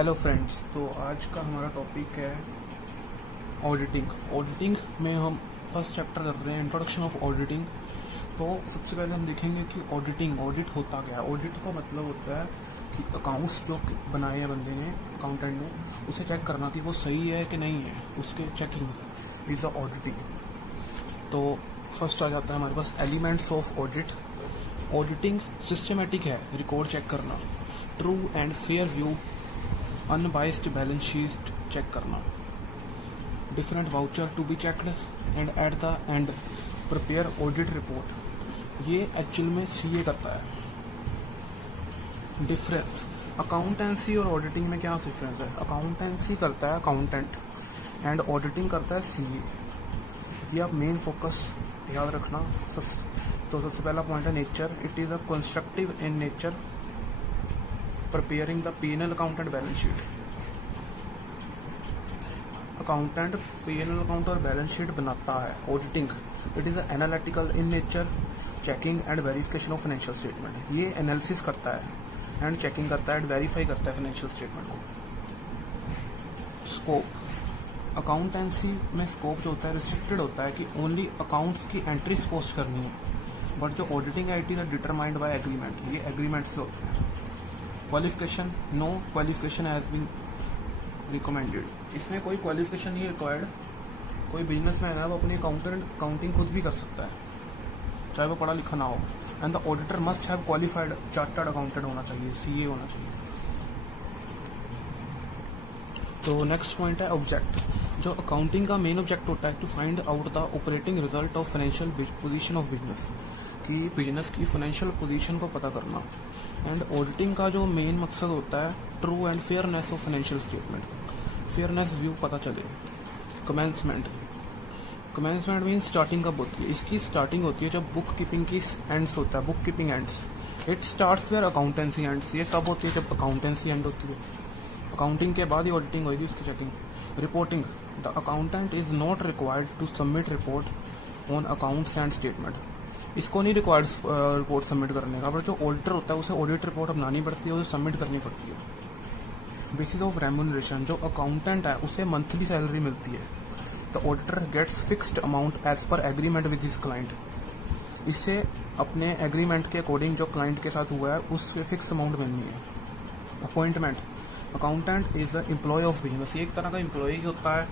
Hello friends, तो आज का हमारा टॉपिक है ऑडिटिंग। ऑडिटिंग में हम फर्स्ट चैप्टर कर रहे हैं, इंट्रोडक्शन ऑफ ऑडिटिंग। तो सबसे पहले हम देखेंगे कि ऑडिट होता क्या है। ऑडिट का मतलब होता है कि अकाउंट्स जो बनाए हैं बंदे ने, अकाउंटेंट ने, उसे चेक करना कि वो सही है कि नहीं है, उसके चेकिंग इज द ऑडिटिंग। तो फर्स्ट आ जाता है हमारे पास elements of audit. Auditing systematic है, रिकॉर्ड चेक करना, true and fair view, unbiased balance sheet check करना, different voucher to be checked and at the end prepare audit report. ये एक्चुअल में सीए करता है। डिफरेंस अकाउंटेंसी और auditing में क्या डिफरेंस है? अकाउंटेंसी करता है अकाउंटेंट एंड ऑडिटिंग करता है सीए। ये आप मेन फोकस याद रखना। तो सबसे पहला पॉइंट है nature. It is a constructive in nature, preparing the P&L account and balance sheet। Accountant P&L account और बैलेंस शीट बनाता है। Auditing it is analytical in nature, checking and verification of financial statement. ये analysis करता है and checking करता है and verify करता है फाइनेंशियल स्टेटमेंट को। स्कोप अकाउंटेंसी में स्कोप जो होता है रिस्ट्रिक्टेड होता है कि ओनली अकाउंट्स की एंट्रीज पोस्ट करनी है, बट जो ऑडिटिंग है it is determined by agreement. ये एग्रीमेंट से होता है। Qualification no qualification has been recommended. इसमें कोई क्वालिफिकेशन नहीं रिक्वायर्ड। कोई बिजनेसमैन है वो अपनी काउंटिंग खुद भी कर सकता है, चाहे वो पढ़ा लिखा ना हो। And the auditor must have qualified chartered accountant होना चाहिए, सीए होना चाहिए। तो नेक्स्ट पॉइंट है ऑब्जेक्ट। जो अकाउंटिंग का मेन ऑब्जेक्ट होता है to find out the operating result of financial position of business, कि बिजनेस की फाइनेंशियल पोजीशन को पता करना। एंड ऑडिटिंग का जो मेन मकसद होता है true and fairness of financial statement, fairness view पता चले। कमेंसमेंट मीन स्टार्टिंग कब होती है? इसकी स्टार्टिंग होती है जब बुक कीपिंग की एंड्स होता है, book keeping ends. It starts where accountancy ends. ये कब होती है? जब अकाउंटेंसी एंड होती है। अकाउंटिंग के बाद ही ऑडिटिंग होगी, उसकी checking. Reporting the accountant is not required to submit report on accounts and statement. इसको नहीं रिक्वायर्ड रिपोर्ट सबमिट करने का, बट जो ऑडिटर होता है उसे ऑडिट रिपोर्ट बनानी पड़ती है, उसे सबमिट करनी पड़ती है। बेसिस ऑफ रेम्यूनरेशन जो अकाउंटेंट है उसे मंथली सैलरी मिलती है। The auditor gets fixed amount as per agreement with his client. इससे अपने एग्रीमेंट के अकॉर्डिंग जो क्लाइंट के साथ हुआ है उससे फिक्स अमाउंट मिलनी है। Appointment accountant is the employ of business. ये एक तरह का एम्प्लॉय होता है।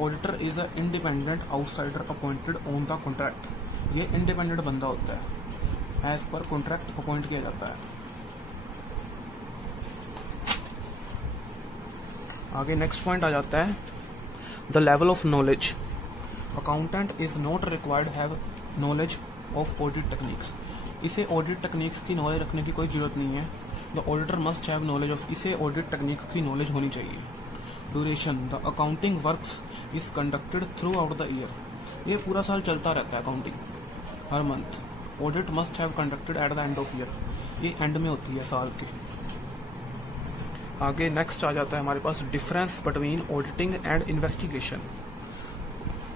Auditor is a independent outsider appointed on the contract. ये इंडिपेंडेंट बंदा होता है, एज पर कॉन्ट्रैक्ट अपॉइंट किया जाता है। आगे नेक्स्ट पॉइंट आ जाता है the level of knowledge. Accountant is not required have knowledge of audit techniques. इसे ऑडिट टेक्निक्स की नॉलेज रखने की कोई जरूरत नहीं है। The auditor must have knowledge of, इसे ऑडिट टेक्निक्स की नॉलेज होनी चाहिए। Duration the accounting works is conducted through out the year. ये पूरा साल चलता रहता है accounting, her month. Audit must have conducted at the end of year. ये एंड में होती है साल के। आगे नेक्स्ट आ जाता है हमारे पास difference between auditing and investigation.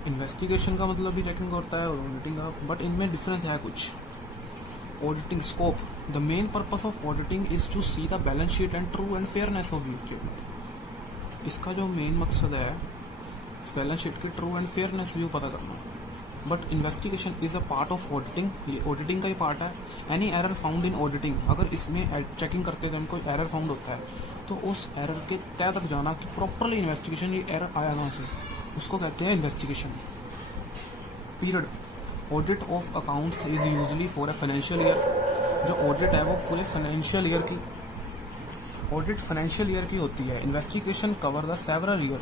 Investigation का मतलब भी चेकिंग होता है और ऑडिटिंग का, बट इनमें डिफरेंस है कुछ। Auditing scope the main purpose of auditing is to see the balance sheet and true and fairness of view statement. इसका जो मेन मकसद है बैलेंस शीट की ट्रू एंड फेयरनेस व्यू पता करना। But investigation is a part of auditing. ये auditing का ही पार्ट है। Any error found in auditing, अगर इसमें चेकिंग करते टाइम कोई एरर फाउंड होता है तो उस एरर के तय तक जाना कि प्रॉपरली इन्वेस्टिगेशन, ये एरर आया कहाँ से, उसको कहते हैं investigation. Period audit of accounts is usually for a financial year. जो ऑडिट है वो पूरे फाइनेंशियल ईयर की, ऑडिट फाइनेंशियल ईयर की होती है। Investigation cover the several year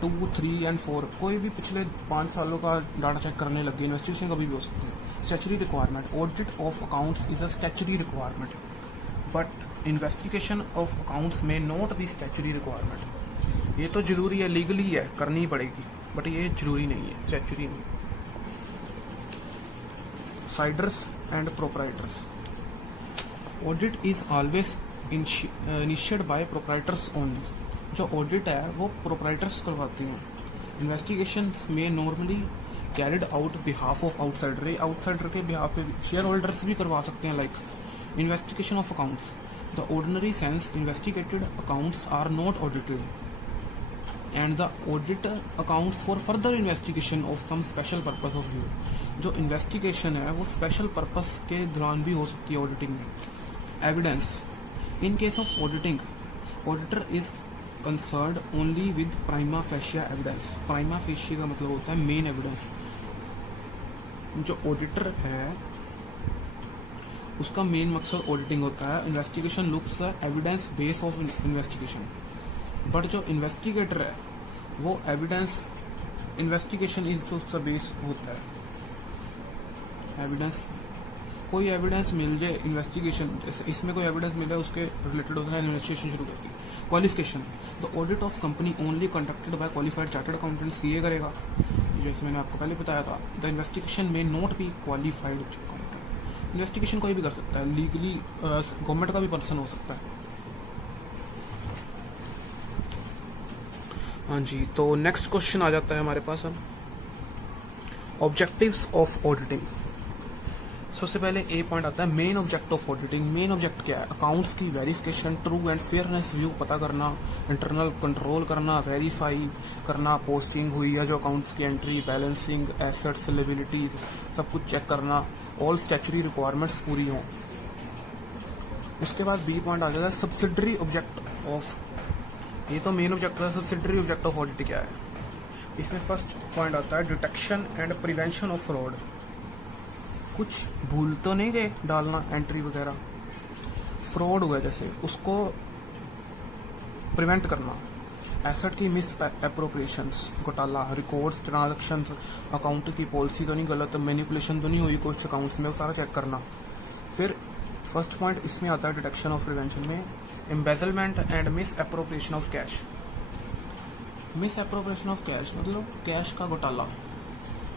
2, 3 and 4। कोई भी पिछले 5 सालों का डाटा चेक करने लगे, इन्वेस्टिगेशन कभी भी हो सकती है। Statutory requirement audit of accounts is a statutory requirement, but investigation of accounts में नॉट बी स्टैच्यूटरी रिक्वायरमेंट। ये तो जरूरी है, लीगली है, करनी ही पड़ेगी, बट ये जरूरी नहीं है, स्टैच्यूटरी नहीं। Siders and proprietors audit is always initiated by proprietors only. जो ऑडिट है वो प्रोपराइटर्स करवाती हैं। इन्वेस्टिगेशन में normally carried out behalf of outsider. Outsider के बिहाफ पे शेयर होल्डर्स भी करवा सकते हैं। Like investigation of accounts the ordinary sense investigated accounts are not audited and the audit accounts for further investigation of some special purpose of view. जो investigation है वो special purpose के दौरान भी हो सकती है ऑडिटिंग में। Evidence in case of auditing auditor is concerned only with prima fascia evidence. Prima fascia का मतलब होता है मेन एविडेंस। जो ऑडिटर है उसका मेन मकसद ऑडिटिंग होता है। Investigation looks evidence base of investigation, but जो इन्वेस्टिगेटर है वो एविडेंस इन्वेस्टिगेशन इज जो उसका बेस होता है। एविडेंस कोई एविडेंस मिल जाए इन्वेस्टिगेशन, जैसे इसमें कोई एविडेंस मिल जाए उसके रिलेटेड होता है इन्वेस्टिगेशन शुरू करती है। Qualification the audit of company only conducted by qualified chartered accountant CA करेगा, जैसे मैंने आपको पहले बताया था। द इन्वेस्टिगेशन में not be qualified accountant. Investigation कोई भी कर सकता है, लीगली गवर्नमेंट का भी पर्सन हो सकता है। हाँ जी, तो नेक्स्ट क्वेश्चन आ जाता है हमारे पास अब ऑब्जेक्टिव्स ऑफ ऑडिटिंग। सबसे पहले ए पॉइंट आता है main object of auditing. Main object क्या है? अकाउंट्स की verification, true and fairness view पता करना, इंटरनल कंट्रोल करना, वेरीफाई करना पोस्टिंग हुई है जो अकाउंट्स की एंट्री, बैलेंसिंग, एसेट्स, लायबिलिटीज सब कुछ चेक करना, ऑल स्टैच्यूटरी रिक्वायरमेंट्स पूरी हों। उसके बाद बी पॉइंट आ जाता है सब्सिडरी ऑब्जेक्ट ऑफ। ये तो मेन ऑब्जेक्ट है, सब्सिडरी ऑब्जेक्ट ऑफ ऑडिट क्या है? इसमें फर्स्ट पॉइंट आता है detection and prevention of fraud. कुछ भूल तो नहीं गए डालना एंट्री वगैरह, फ्रॉड हुआ जैसे उसको प्रिवेंट करना। एसेट की मिस एप्रोप्रिएशंस, घोटाला, रिकॉर्ड्स, ट्रांजैक्शंस, अकाउंट की पॉलिसी तो नहीं गलत, मैनिपुलेशन तो नहीं हुई कुछ अकाउंट्स में, वो सारा चेक करना। फिर फर्स्ट पॉइंट इसमें आता है डिटेक्शन ऑफ प्रिवेंशन में embezzlement and miss appropriation of cash. Miss appropriation of cash मतलब कैश का घोटाला,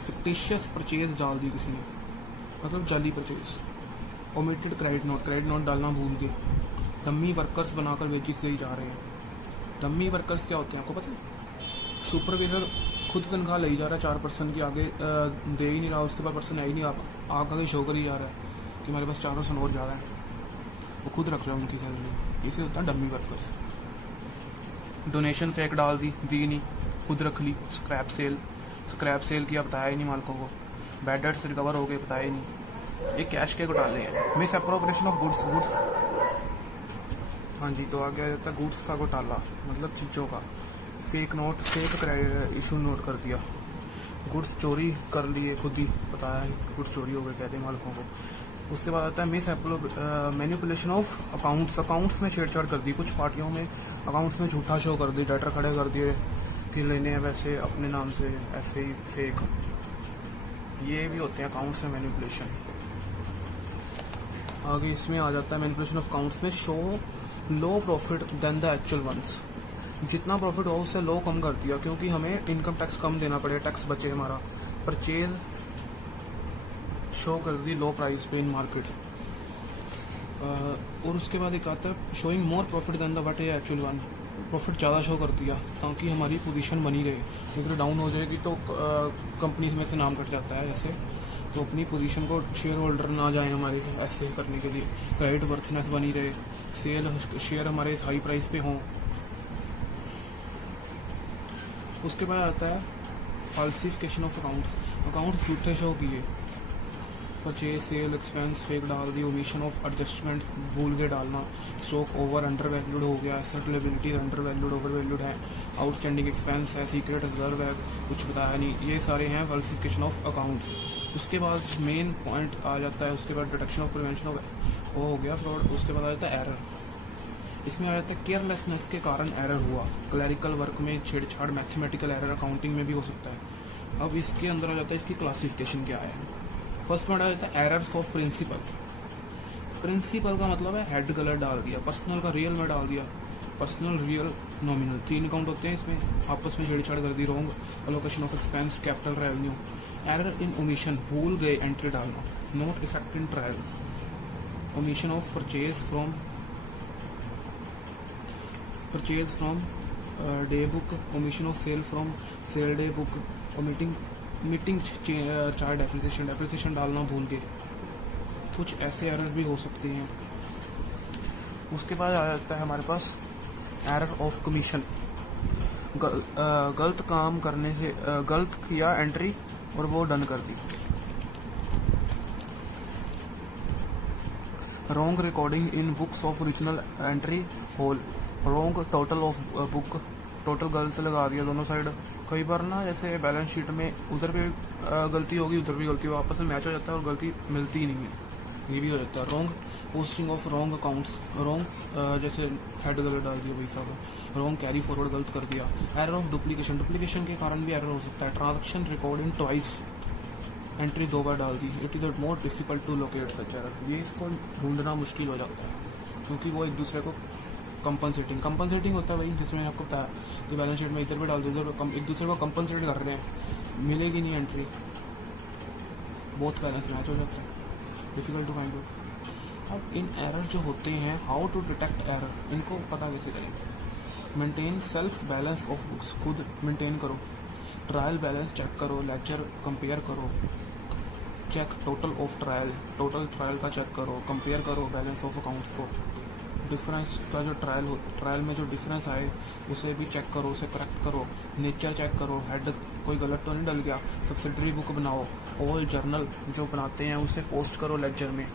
फिक्टिशियस परचेज डाल दी किसी ने, मतलब जाली परचेज। ओमिटेड क्रेडिट नोट डालना भूल गए। डम्मी वर्कर्स बनाकर वेजेस दे जा रहे हैं। डम्मी वर्कर्स क्या होते हैं आपको पता है? सुपरवाइजर खुद तनख्वाह ले जा रहा है 4% की, आगे दे ही नहीं रहा, उसके पास पर्सन है ही नहीं, आगे शो कर ही जा रहा है कि हमारे पास 4% और जा रहा है, वो खुद रख रहे हैं उनकी सैलरी। इसे होता है डम्मी वर्कर्स। डोनेशन फेक डाल दी नहीं, खुद रख ली। स्क्रैप सेल किया, बताया ही नहीं मालिकों को। बैड डेट्स रिकवर हो गए, बताया ही नहीं। ये कैश के घोटाले हैं। Miss appropriation of goods. हाँ जी, तो आगे आ जाता है गुड्स का घोटाला, मतलब चीज़ों का। फेक इशू नोट कर दिया, गुड्स चोरी कर लिए, खुद ही बताया नहीं, गुड्स चोरी हो गए कहते हैं मालिकों को। उसके बाद आता है मिस मैनिपुलेशन ऑफ अकाउंट्स में छेड़छाड़ कर दी। कुछ पार्टियों में अकाउंट्स में झूठा शो कर दी, डेटर खड़े कर दिए कि लेने हैं वैसे अपने नाम से, ऐसे ही फेक। ये भी होते हैं अकाउंट्स में मैनिपुलेशन। आगे इसमें आ जाता है मैनिपुलेशन ऑफ अकाउंट्स में show low profit than the actual ones. जितना प्रॉफिट हो उससे लो कम कर दिया क्योंकि हमें इनकम टैक्स कम देना पड़े, टैक्स बचे हमारा। परचेज शो कर दी लो प्राइस पे इन मार्केट। और उसके बाद एक आता है showing more profit than the what actual one. Profit ज़्यादा शो कर दिया ताकि हमारी पोजीशन बनी रहे। अगर डाउन हो जाएगी तो कंपनीज में से नाम कट जाता है ऐसे, तो अपनी पोजीशन को शेयर होल्डर ना जाए हमारे ऐसे करने के लिए। क्रेडिट वर्थनेस बनी रहे, शेयर हमारे हाई प्राइस पे हों। उसके बाद आता है फाल्सिफिकेशन ऑफ अकाउंट्स झूठे शो किए। परचेज, सेल, एक्सपेंस फेक डाल दी। ओमिशन ऑफ एडजस्टमेंट भूल के डालना। स्टॉक ओवर अंडर वैल्यूड हो गया। Asset liabilities under valued over valued है। आउटस्टैंडिंग एक्सपेंस है, सीक्रेट रिजर्व है, कुछ बताया नहीं। ये सारे हैं फॉल्सिफिकेशन ऑफ अकाउंट्स। उसके बाद मेन पॉइंट आ जाता है, उसके बाद डिटेक्शन ऑफ प्रिवेंशन ऑफ वो हो गया फ्रॉड। उसके बाद आ जाता है एरर। इसमें आ जाता है केयरलेसनेस के कारण एरर हुआ। क्लैरिकल वर्क में छेड़छाड़, मैथमेटिकल एरर अकाउंटिंग में भी हो सकता है। अब इसके अंदर आ जाता है इसकी क्लासिफिकेशन क्या है। फर्स्ट पॉइंट आ जाता है एरर्स ऑफ प्रिंसिपल। प्रिंसिपल का मतलब है हेड गलत डाल दिया, पर्सनल का रियल में डाल दिया, पर्सनल रियल नॉमिनल 3 अकाउंट होते हैं इसमें, आपस में छेड़छाड़ कर दी। Wrong allocation of expense, capital revenue. Error in omission, भूल गए एंट्री डालना। Not effect in trial. Omission of purchase from day book. Omission of sale from sale day book. Meeting chart depreciation डालना भूल के। कुछ ऐसे एरर भी हो सकते हैं। उसके बाद आ जाता है हमारे पास एरर ऑफ कमीशन। गलत काम करने से गलत किया एंट्री और वो डन कर दी। Wrong recording in books of original entry whole. Wrong total of book, total गलत लगा दिया दोनों साइड। कई बार ना जैसे बैलेंस शीट में उधर भी गलती होगी, उधर भी गलती होगी, आपस में मैच हो जाता है और गलती मिलती ही नहीं है, ये भी हो जाता है। Wrong posting of wrong accounts, wrong जैसे हेड गलत डाल दिया भाई साहब, रॉन्ग कैरी फॉरवर्ड गलत कर दिया। एरर ऑफ डुप्लीकेशन, डुप्लीकेशन के कारण भी एरर हो सकता है। ट्रांजैक्शन रिकॉर्डिंग ट्वाइस, एंट्री 2 बार डाल दी। It is more difficult to locate such error, ये इसको ढूंढना मुश्किल हो जाता है क्योंकि वो एक दूसरे को कंपनसेटिंग होता है भाई, जिसमें आपको बताया कि बैलेंस शीट में इधर भी डाल दो, इधर एक दूसरे को कंपनसेट कर रहे हैं, मिलेगी नहीं एंट्री, बहुत बैलेंस मैच हो जाता है, डिफिकल्ट टू फाइंड आउट। अब इन एरर जो होते हैं, हाउ टू डिटेक्ट एरर, इनको पता कैसे करें। Maintain self balance of books, खुद मेंटेन करो। ट्रायल बैलेंस चेक करो, लेक्चर कंपेयर करो। Check total of trial, total trial का चेक करो, कंपेयर करो बैलेंस ऑफ अकाउंट्स को। डिफरेंस का जो ट्रायल में जो डिफरेंस आए उसे भी चेक करो, उसे करेक्ट करो। नेचर चेक करो, हेड कोई गलत तो नहीं डल गया। सब्सिडरी बुक बनाओ। ऑल जर्नल जो बनाते हैं उसे पोस्ट करो लेक्चर में।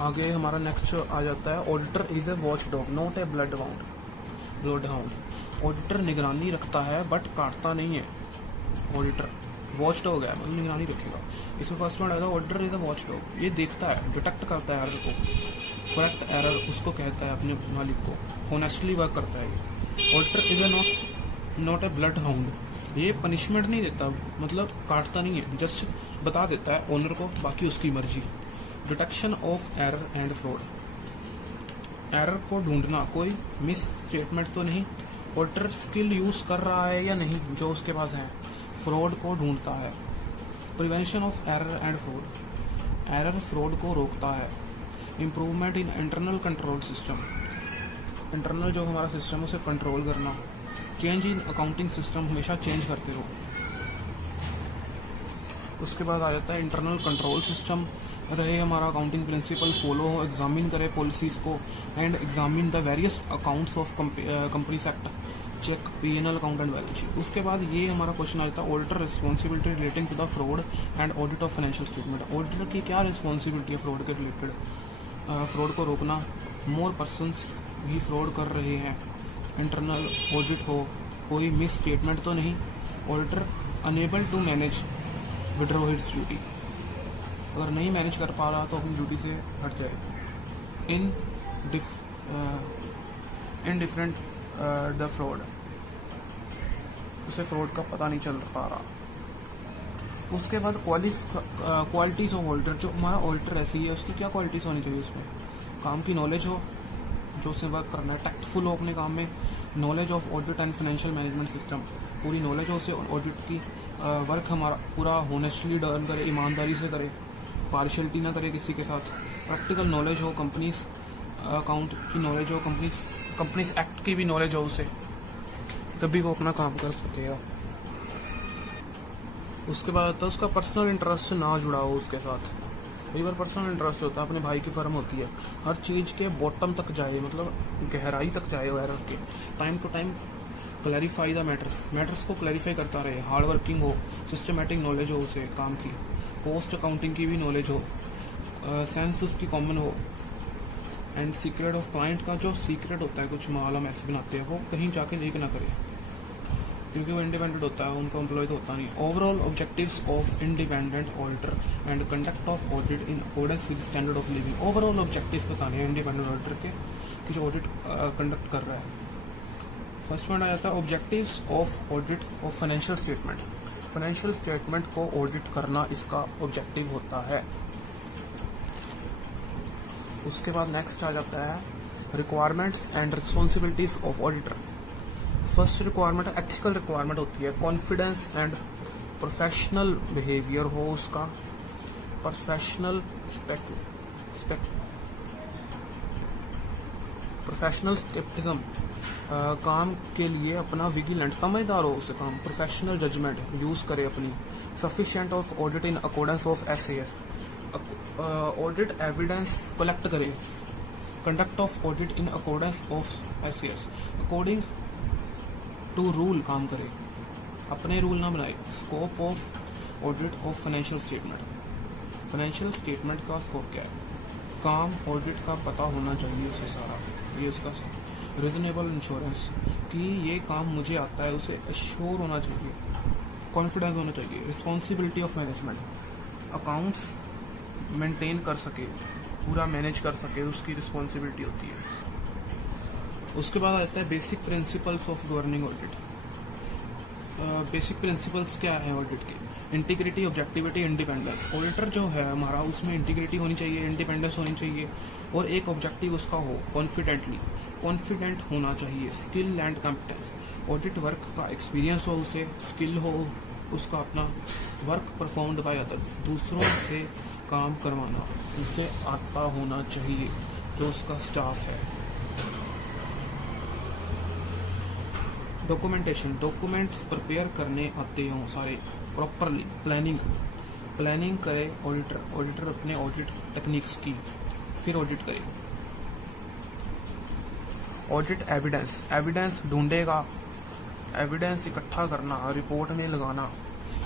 आगे हमारा नेक्स्ट आ जाता है auditor is a watch dog not a blood hound. Auditor निगरानी रखता है बट काटता नहीं है। ऑडिटर वॉच डॉग है, मतलब निगरानी रखेगा। इसमें फर्स्ट पॉइंट आएगा auditor is a watch dog, ये देखता है, डिटेक्ट करता है एरर को, करेक्ट एरर उसको कहता है अपने मालिक को, होनेस्टली वर्क करता है ये। Auditor is a not a blood hound, ये पनिशमेंट नहीं देता, मतलब काटता नहीं है, जस्ट बता देता है ओनर को, बाकी उसकी मर्जी। Detection of error and fraud, error को ढूंढना, कोई मिस स्टेटमेंट तो नहीं, ऑडिटर स्किल यूज कर रहा है या नहीं जो उसके पास है। फ्रॉड को ढूंढता है। Prevention of error and fraud, error fraud को रोकता है। Improvement in internal control system, internal जो हमारा सिस्टम है उसे कंट्रोल करना। चेंज इन अकाउंटिंग सिस्टम, हमेशा चेंज करते रहो। उसके बाद आ जाता है इंटरनल कंट्रोल सिस्टम रहे, हमारा अकाउंटिंग प्रिंसिपल फॉलो हो, एग्जामिन करे पॉलिसीज को and examine the various accounts of company act, check P&L account and balance sheet. उसके बाद ये हमारा क्वेश्चन आता है auditor responsibility relating to the fraud and audit of financial statement. ऑडिटर की क्या रिस्पॉन्सिबिलिटी है फ्रॉड के रिलेटेड, फ्रॉड को रोकना, मोर पर्सनस भी फ्रॉड कर रहे हैं, इंटरनल ऑडिट हो, कोई मिस स्टेटमेंट तो नहीं, auditor unable to manage withdraw its duty, अगर नहीं मैनेज कर पा रहा तो अपनी ड्यूटी से हट जाए। इन डिफरेंट द फ्रॉड, उसे फ्रॉड का पता नहीं चल पा रहा। उसके बाद क्वालिटीज ऑफ ऑडिटर, जो हमारा ऑडिटर ऐसी है उसकी क्या क्वालिटीज होनी चाहिए, उसमें काम की नॉलेज हो, जो उसे वर्क करना है, टैक्टफुल हो अपने काम में, knowledge of audit and financial management system, पूरी नॉलेज हो उसे ऑडिट की, वर्क हमारा पूरा होनेस्टली डन करे, ईमानदारी से करे, पार्शियलिटी ना करे किसी के साथ, प्रैक्टिकल नॉलेज हो, कंपनीज अकाउंट की नॉलेज हो, कंपनीज एक्ट की भी नॉलेज हो उसे, तभी वो अपना काम कर सकेगा। उसके बाद तो उसका पर्सनल इंटरेस्ट ना जुड़ा हो उसके साथ, कई बार पर्सनल इंटरेस्ट होता है, अपने भाई की फर्म होती है, हर चीज़ के बॉटम तक जाए, मतलब गहराई तक जाए एरर के, time to time clarify the matters को क्लैरिफाई करता रहे, हार्ड वर्किंग हो, सिस्टमेटिक नॉलेज हो उसे काम की, पोस्ट अकाउंटिंग की भी नॉलेज हो, सेंस उसकी कॉमन हो, एंड सीक्रेट ऑफ क्लाइंट का जो सीक्रेट होता है, कुछ माल हम ऐसे बनाते हैं वो कहीं जाके लीक ना करे, क्योंकि वो इंडिपेंडेंट होता है, उनका एम्प्लॉय तो होता नहीं। Overall objectives of independent auditor and conduct of audit in accordance with standard of living, overall objective बताने हैं इंडिपेंडेंट ऑडिटर के कि जो ऑडिट कंडक्ट कर रहा है। फर्स्ट पॉइंट आ जाता है objectives of audit of financial statement, financial statement को ऑडिट करना इसका ऑब्जेक्टिव होता है। उसके बाद नेक्स्ट आ जाता है requirements and responsibilities of auditor. First requirement ethical requirement होती है, कॉन्फिडेंस एंड प्रोफेशनल बिहेवियर हो उसका, प्रोफेशनल स्केप्टिज्म, काम के लिए अपना विजिलेंट, समझदार हो उसे काम, प्रोफेशनल जजमेंट यूज करे अपनी, sufficient of audit in accordance of SAS, audit evidence collect करे, conduct of audit in accordance of SCS, according to rule काम करे, अपने रूल ना बनाए। Scope of audit of financial statement, financial statement का scope क्या है, काम ऑडिट का पता होना चाहिए उसे सारा, ये उसका रीजनेबल इंश्योरेंस कि ये काम मुझे आता है, उसे अश्योर होना चाहिए, कॉन्फिडेंस होना चाहिए। Responsibility of management, accounts maintain कर सके, पूरा मैनेज कर सके, उसकी रिस्पॉन्सिबिलिटी होती है। उसके बाद आता है basic principles of governing audit. Basic principles क्या है ऑडिट के, इंटीग्रिटी, ऑब्जेक्टिविटी, इंडिपेंडेंस। ऑडिटर जो है हमारा उसमें इंटीग्रिटी होनी चाहिए, इंडिपेंडेंस होनी चाहिए और एक ऑब्जेक्टिव उसका हो, कॉन्फिडेंट होना चाहिए, skill and competence. Audit work का एक्सपीरियंस हो उसे, स्किल हो उसका, अपना वर्क परफॉर्म्ड बाय अदर्स, दूसरों से काम करवाना उसे आता होना चाहिए जो उसका स्टाफ है। डॉक्यूमेंटेशन, डॉक्यूमेंट्स प्रिपेयर करने आते हों सारे प्रॉपरली, प्लानिंग करे ऑडिटर अपने ऑडिट टेक्निक्स की, फिर ऑडिट करे। ऑडिट एविडेंस ढूंढेगा, एविडेंस इकट्ठा करना, रिपोर्ट में लगाना।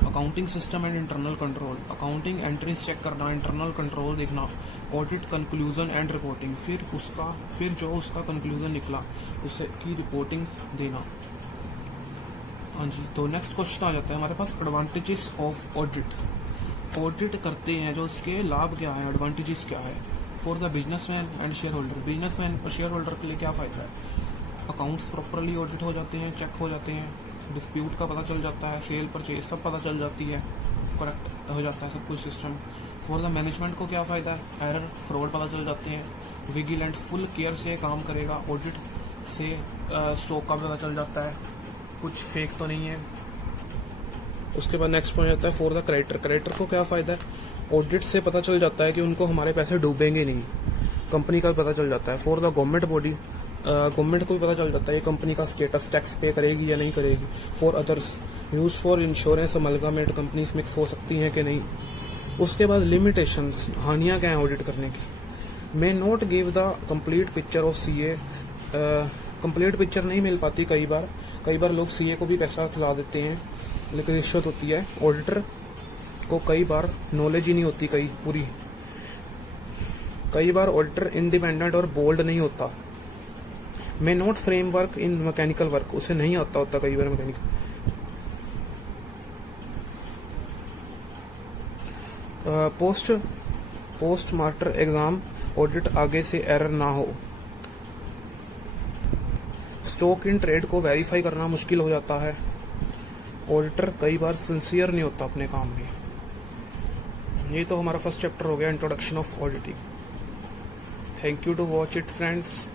Accounting system and internal control, accounting entries check करना, इंटरनल कंट्रोल देखना। ऑडिट कंक्लूजन एंड रिपोर्टिंग, फिर जो उसका कंक्लूजन निकला उसे की रिपोर्टिंग देना। हाँ जी, तो नेक्स्ट क्वेश्चन आ जाता है हमारे पास, एडवांटेजेस ऑफ ऑडिट। ऑडिट करते हैं जो उसके लाभ क्या है, एडवांटेजेस क्या है for the businessman and share holder. Businessman और शेयर होल्डर के लिए क्या फायदा है, अकाउंट्स प्रॉपरली ऑडिट हो जाते हैं, चेक हो जाते हैं, डिस्प्यूट का पता चल जाता है, सेल परचेज सब पता चल जाती है, करेक्ट हो जाता है सब कुछ सिस्टम। फॉर द मैनेजमेंट को क्या फ़ायदा है, एरर फ्रॉड पता चल जाते हैं। विजिलेंट, फुल केयर से काम करेगा, ऑडिट से स्टॉक का पता चल जाता है, कुछ फेक तो नहीं है। उसके बाद नेक्स्ट पॉइंट आता है फॉर द क्रेडिटर को क्या फ़ायदा है, ऑडिट से पता चल जाता है कि उनको हमारे पैसे डूबेंगे नहीं, कंपनी का भी पता चल जाता है। For the government body, government को भी पता चल जाता है ये कंपनी का स्टेटस, टैक्स पे करेगी या नहीं करेगी। For others, use for insurance, amalgamate companies mix हो सकती हैं कि नहीं। उसके बाद लिमिटेशंस, हानियां क्या हैं ऑडिट करने की, may not give the complete picture of CA, complete picture नहीं मिल पाती कई बार लोग सीए को भी पैसा खिला देते हैं, लेकिन रिश्वत होती है। ऑडिटर को कई बार नॉलेज ही नहीं होती कई बार ऑडिटर इंडिपेंडेंट और बोल्ड नहीं होता। May not framework in mechanical work, उसे नहीं आता होता कई बार mechanical. Post master exam audit आगे से एरर ना हो। स्टॉक इन ट्रेड को वेरीफाई करना मुश्किल हो जाता है, ऑडिटर कई बार सिंसियर नहीं होता अपने काम में। ये तो हमारा फर्स्ट चैप्टर हो गया, introduction of auditing. Thank you to watch it friends.